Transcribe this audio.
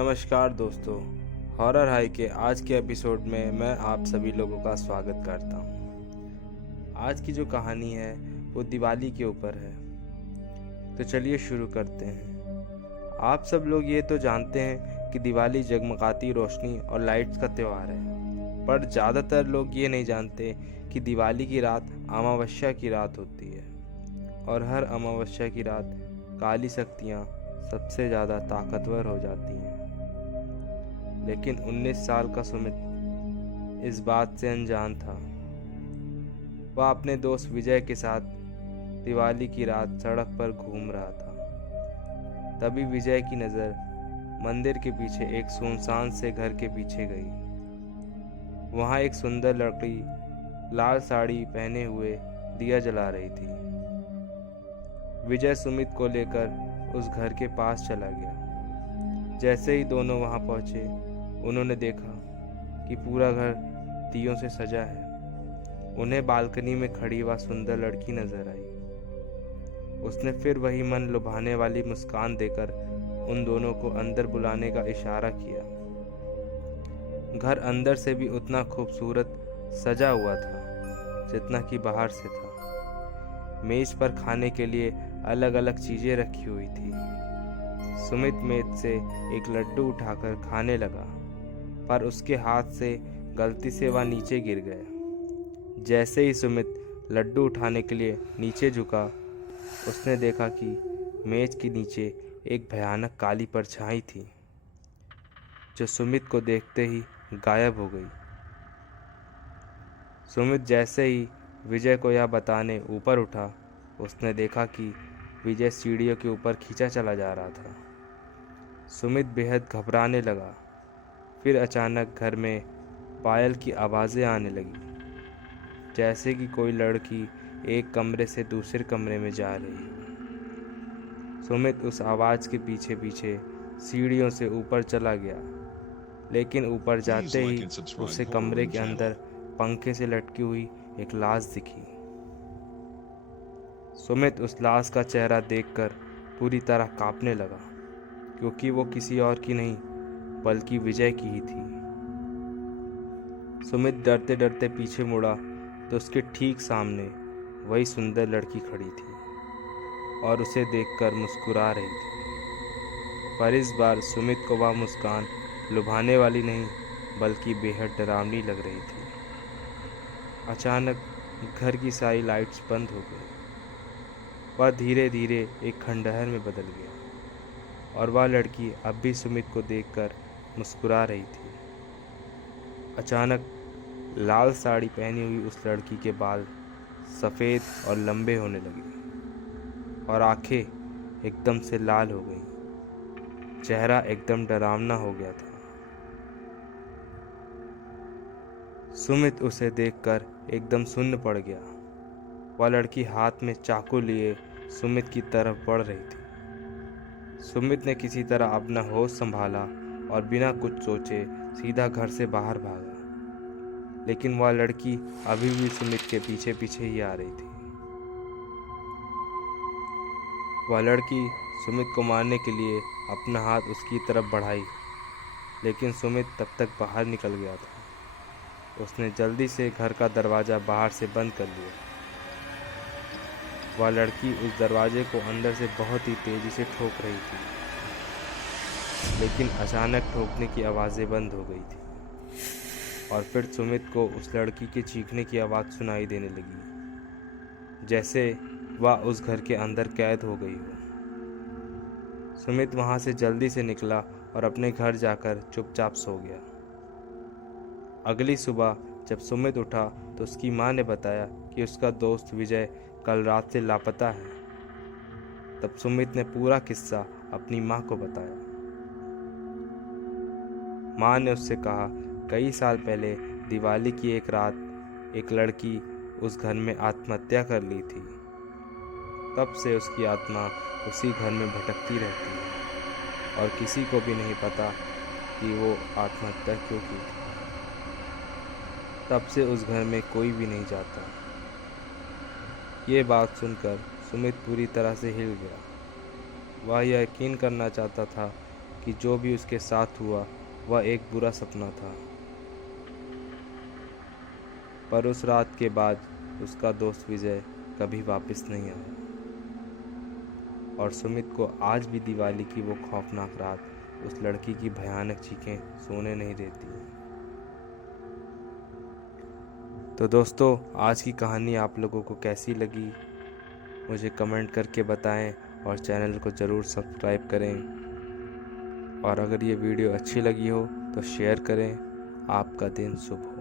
नमस्कार दोस्तों, horror high के आज के एपिसोड में मैं आप सभी लोगों का स्वागत करता हूं। आज की जो कहानी है वो दिवाली के ऊपर है, तो चलिए शुरू करते हैं। आप सब लोग ये तो जानते हैं कि दिवाली जगमगाती रोशनी और लाइट्स का त्यौहार है, पर ज़्यादातर लोग ये नहीं जानते कि दिवाली की रात अमावस्या की रात होती है और हर अमावस्या की रात काली शक्तियाँ सबसे ज़्यादा ताकतवर हो जाती हैं। लेकिन 19 साल का सुमित इस बात से अनजान था। वह अपने दोस्त विजय के साथ दिवाली की रात सड़क पर घूम रहा था। तभी विजय की नज़र मंदिर के पीछे एक सुनसान से घर के पीछे गई। वहाँ एक सुंदर लड़की लाल साड़ी पहने हुए दिया जला रही थी। विजय सुमित को लेकर उस घर के पास चला गया। जैसे ही दोनों वहां पहुंचे, उन्होंने देखा कि पूरा घर दियों से सजा है। उन्हें बालकनी में खड़ी वह सुंदर लड़की नजर आई। उसने फिर वही मन लुभाने वाली मुस्कान देकर उन दोनों को अंदर बुलाने का इशारा किया। घर अंदर से भी उतना खूबसूरत सजा हुआ था जितना कि बाहर से था। मेज पर खाने के लिए अलग अलग चीजें रखी हुई थी। सुमित मेज से एक लड्डू उठाकर खाने लगा, पर उसके हाथ से गलती से वह नीचे गिर गया। जैसे ही सुमित लड्डू उठाने के लिए नीचे झुका, उसने देखा कि मेज के नीचे एक भयानक काली परछाई थी, जो सुमित को देखते ही गायब हो गई। सुमित जैसे ही विजय को यह बताने ऊपर उठा, उसने देखा कि विजय सीढ़ियों के ऊपर खींचा चला जा रहा था। सुमित बेहद घबराने लगा। फिर अचानक घर में पायल की आवाज़ें आने लगी, जैसे कि कोई लड़की एक कमरे से दूसरे कमरे में जा रही हो। सुमित उस आवाज़ के पीछे पीछे सीढ़ियों से ऊपर चला गया, लेकिन ऊपर जाते ही उसे कमरे के अंदर पंखे से लटकी हुई एक लाश दिखी। सुमित उस लाश का चेहरा देखकर पूरी तरह कांपने लगा, क्योंकि वो किसी और की नहीं बल्कि विजय की ही थी। सुमित डरते डरते पीछे मुड़ा तो उसके ठीक सामने वही सुंदर लड़की खड़ी थी और उसे देखकर मुस्कुरा रही थी। पर इस बार सुमित को वह मुस्कान लुभाने वाली नहीं बल्कि बेहद डरावनी लग रही थी। अचानक घर की सारी लाइट्स बंद हो गई। वह धीरे धीरे एक खंडहर में बदल गया और वह लड़की अब भी सुमित को देखकर मुस्कुरा रही थी। अचानक लाल साड़ी पहनी हुई उस लड़की के बाल सफ़ेद और लंबे होने लगे और आंखें एकदम से लाल हो गईं। चेहरा एकदम डरावना हो गया था। सुमित उसे देखकर एकदम सुन्न पड़ गया। वह लड़की हाथ में चाकू लिए सुमित की तरफ बढ़ रही थी। सुमित ने किसी तरह अपना होश संभाला और बिना कुछ सोचे सीधा घर से बाहर भागा, लेकिन वह लड़की अभी भी सुमित के पीछे पीछे ही आ रही थी। वह लड़की सुमित को मारने के लिए अपना हाथ उसकी तरफ बढ़ाई, लेकिन सुमित तब तक बाहर निकल गया था। उसने जल्दी से घर का दरवाज़ा बाहर से बंद कर लिया। वह लड़की उस दरवाजे को अंदर से बहुत ही तेज़ी से ठोक रही थी, लेकिन अचानक ठोकने की आवाज़ें बंद हो गई थी और फिर सुमित को उस लड़की के चीखने की आवाज़ सुनाई देने लगी, जैसे वह उस घर के अंदर कैद हो गई हो। सुमित वहाँ से जल्दी से निकला और अपने घर जाकर चुपचाप सो गया। अगली सुबह जब सुमित उठा तो उसकी माँ ने बताया कि उसका दोस्त विजय कल रात से लापता है। तब सुमित ने पूरा किस्सा अपनी माँ को बताया। माँ ने उससे कहा, कई साल पहले दिवाली की एक रात एक लड़की उस घर में आत्महत्या कर ली थी। तब से उसकी आत्मा उसी घर में भटकती रहती है और किसी को भी नहीं पता कि वो आत्महत्या क्यों की थी। तब से उस घर में कोई भी नहीं जाता। ये बात सुनकर सुमित पूरी तरह से हिल गया। वह यकीन करना चाहता था कि जो भी उसके साथ हुआ वह एक बुरा सपना था। पर उस रात के बाद उसका दोस्त विजय कभी वापस नहीं आया और सुमित को आज भी दिवाली की वो खौफनाक रात उस लड़की की भयानक चीखें सोने नहीं देती हैं। तो दोस्तों, आज की कहानी आप लोगों को कैसी लगी मुझे कमेंट करके बताएं और चैनल को ज़रूर सब्सक्राइब करें। और अगर ये वीडियो अच्छी लगी हो तो शेयर करें। आपका दिन शुभ हो।